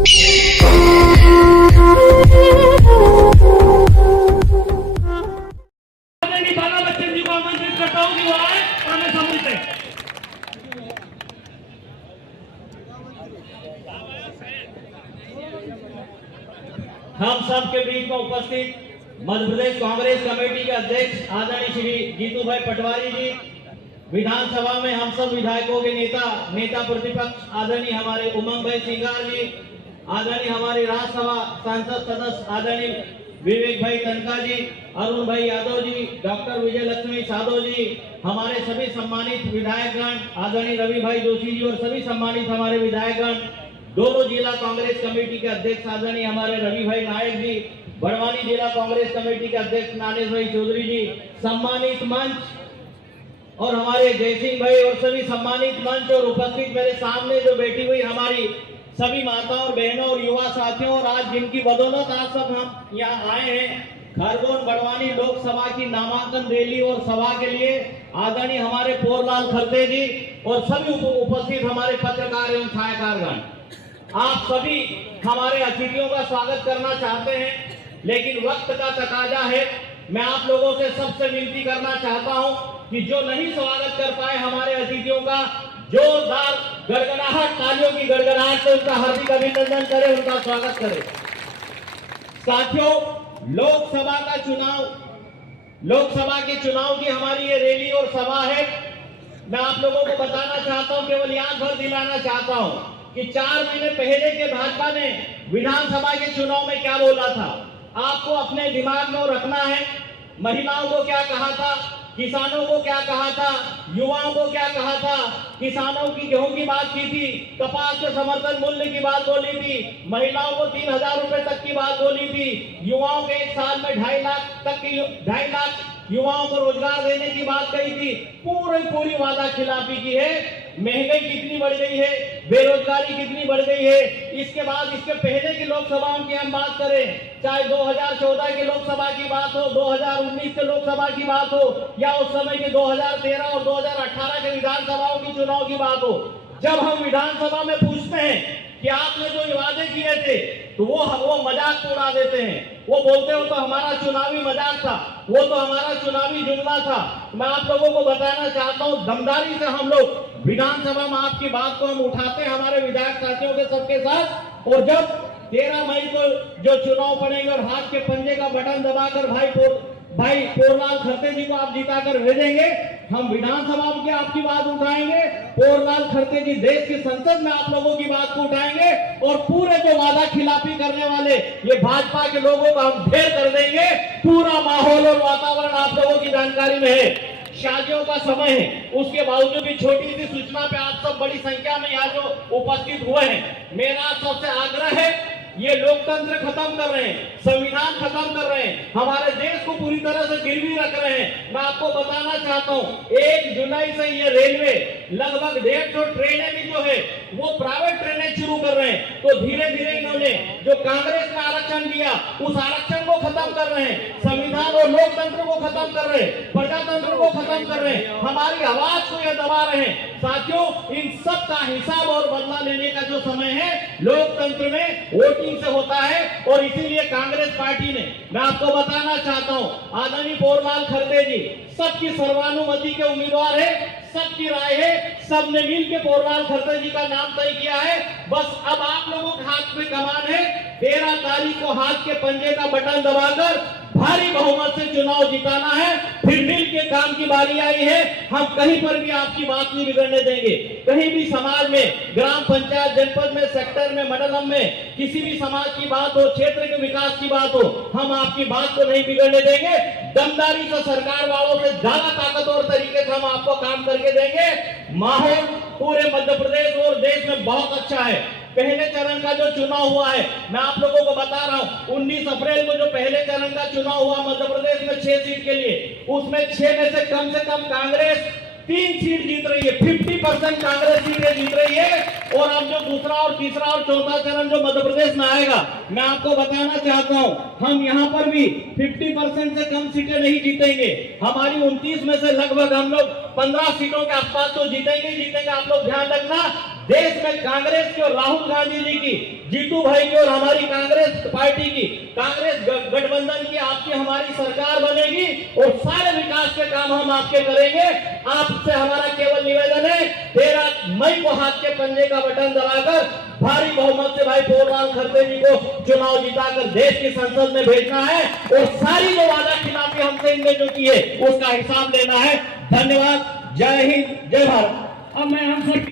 बच्चन जी को आमंत्रित करता हूँ कि वो आए और हमें सम्मिलित है। हम सब के बीच में उपस्थित मध्य प्रदेश कांग्रेस कमेटी के अध्यक्ष आदरणीय श्री जीतू भाई पटवारी जी, विधानसभा में हम सब विधायकों के नेता प्रतिपक्ष आदरणीय हमारे उमंग भाई सिंगार जी, आदरणीय हमारे राज्यसभा सांसद सदस्य आदरणीय विवेक भाई तनका जी, अरुण भाई यादव जी, डॉक्टर विजय लक्ष्मी साधो जी, हमारे सभी सम्मानित विधायकगण आदरणीय रवि भाई जोशी जी और सभी सम्मानित हमारे विधायकगण, दोनों जिला कांग्रेस कमेटी के अध्यक्ष आदरणीय हमारे रवि भाई नायक जी, बड़वानी जिला कांग्रेस कमेटी के अध्यक्ष नानेश भाई चौधरी जी, सम्मानित मंच और हमारे जयसिंह भाई और सभी सम्मानित मंच और उपस्थित मेरे सामने जो बैठी हुई हमारी सभी माताओं बहनों और युवा साथियों, और आज जिनकी बदौलत आज सब हम यहाँ आए हैं खरगोन बड़वानी लोकसभा की नामांकन रैली और सभा के लिए, आदरणीय हमारे पोरलाल खरते जी और सभी उपस्थित हमारे पत्रकार एवं छायाकारगण, आप सभी हमारे अतिथियों का स्वागत करना चाहते हैं, लेकिन वक्त का तकाजा है। मैं आप लोगों से सबसे विनती करना चाहता हूं कि जो नहीं स्वागत कर पाए हमारे अतिथियों का, जोरदार गड़गड़ाहट, तालियों की गड़गड़ाहट से उनका हार्दिक अभिनंदन करें, उनका स्वागत करें। साथियों, लोकसभा के चुनाव की हमारी ये रैली और सभा है। मैं आप लोगों को बताना चाहता हूं, केवल याद भर दिलाना चाहता हूं कि 4 महीने पहले के भाजपा ने विधानसभा के चुनाव में क्या बोला था, आपको अपने दिमाग में रखना है। महिलाओं को क्या कहा था, किसानों को क्या कहा था, युवाओं को क्या कहा था। किसानों की गेहूं की बात की थी, कपास के समर्थन मूल्य की बात बोली थी, महिलाओं को 3000 रुपए तक की बात बोली थी, युवाओं के 1 साल में 2.5 लाख युवाओं को रोजगार देने की बात कही थी। पूरी वादा खिलाफी की है। महंगाई कितनी बढ़ गई है, बेरोजगारी कितनी बढ़ गई है। इसके बाद इसके पहले की लोकसभाओं की हम बात करें, चाहे 2014 की लोकसभा की बात हो, 2019 के लोकसभा की बात हो, या उस समय की 2013 और 2018 के विधानसभाओं की चुनाव की बात हो, जब हम विधानसभा में पूछते हैं कि आपने जो वादे किए थे, तो वो मजाक उड़ा देते हैं। वो बोलते हो तो हमारा चुनावी मजाक था, वो तो हमारा चुनावी जुमला था। मैं आप लोगों को बताना चाहता हूं, दमदारी से हम लोग विधानसभा में आपकी बात को हम उठाते हैं हमारे विधायक साथियों के सबके साथ। और जब 13 मई को जो चुनाव पड़ेंगे और हाथ के पंजे का बटन दबाकर भाई पोरलाल खरते जी को आप जिताकर भेजेंगे, हम विधानसभा में आपकी बात उठाएंगे, पोरलाल खरते जी देश की संसद में आप लोगों की बात को उठाएंगे, और पूरे जो वादा खिलाफी करने वाले ये भाजपा के लोगों को हम ढेर कर देंगे। पूरा माहौल और वातावरण आप लोगों की जानकारी में है। शादियों का समय है, उसके बावजूद भी छोटी सी सूचना पे आप सब बड़ी संख्या में यहाँ जो उपस्थित हुए हैं, मेरा सबसे आग्रह है, ये लोकतंत्र खत्म कर रहे हैं, संविधान खत्म कर रहे हैं, हमारे देश को पूरी तरह से गिरवी रख रहे हैं। मैं आपको बताना चाहता हूं, 1 जुलाई से ये रेलवे लगभग 150 ट्रेनें भी जो है वो प्राइवेट ट्रेनें शुरू कर रहे हैं। तो धीरे धीरे इन्होंने जो कांग्रेस ने आरक्षण दिया, उस आरक्षण को खत्म कर रहे हैं, संविधान और लोकतंत्र को खत्म कर रहे हैं, प्रजातंत्र को खत्म कर रहे हैं, हमारी आवाज को ये दबा रहे हैं। साथियों, इन सब का हिसाब और बदला लेने का जो समय है लोकतंत्र में वोटिंग से होता है, और इसीलिए कांग्रेस पार्टी ने, मैं आपको बताना चाहता हूं, आदरणीय पोरलाल खरते जी सबकी सर्वानुमति के उम्मीदवार है, सबकी राय है, सबने मिल के पोरलाल खरते जी का नाम तय किया है। बस अब आप लोगों के हाथ में कमान है, 13 तारीख को हाथ के पंजे का बटन दबाकर भारी बहुमत से चुनाव जिताना है। फिर मिल के काम की बारी आई है, हम कहीं पर भी आपकी बात नहीं बिगड़ने देंगे। कहीं भी समाज में, ग्राम पंचायत, जनपद में, सेक्टर में, मंडलम में किसी भी समाज की बात हो, क्षेत्र के विकास की बात हो, हम आपकी बात को नहीं बिगड़ने देंगे। दमदारी से सरकार वालों से ज्यादा ताकतवर तरीके से हम आपको काम करके देंगे। माहौल पूरे मध्य प्रदेश और देश में बहुत अच्छा है। पहले चरण का जो चुनाव हुआ है, मैं आप लोगों को बता रहा हूं, 19 अप्रैल को जो पहले चरण का चुनाव हुआ मध्य प्रदेश में 6 सीट के लिए, उसमें 6 में से कम कांग्रेस 3 सीट जीत रही है। 50% कांग्रेस सीटें जीत रही है। और अब जो दूसरा और तीसरा और चौथा चरण जो मध्य प्रदेश में आएगा, मैं आपको बताना चाहता हूं, हम यहां पर भी 50% से कम सीटें नहीं जीतेंगे। हमारी 29 में से लगभग हम लोग 15 सीटों के आसपास तो जीतेंगे। आप लोग ध्यान रखना, देश में कांग्रेस की और राहुल गांधी जी की जीतू भाई की और हमारी कांग्रेस पार्टी की, कांग्रेस गठबंधन की आपकी हमारी सरकार बनेगी और सारे विकास के काम हम आपके करेंगे। आपसे हमारा केवल निवेदन है, 13 मई को हाथ के पंजे का बटन दबाकर भारी बहुमत से भाई पोलराम खरते जी को चुनाव जिताकर देश की संसद में भेजना है और सारी जो वादा खिलाफी हमसे इनने जो की है उसका हिसाब लेना है। धन्यवाद। जय हिंद, जय भारत। अब मैं हम सब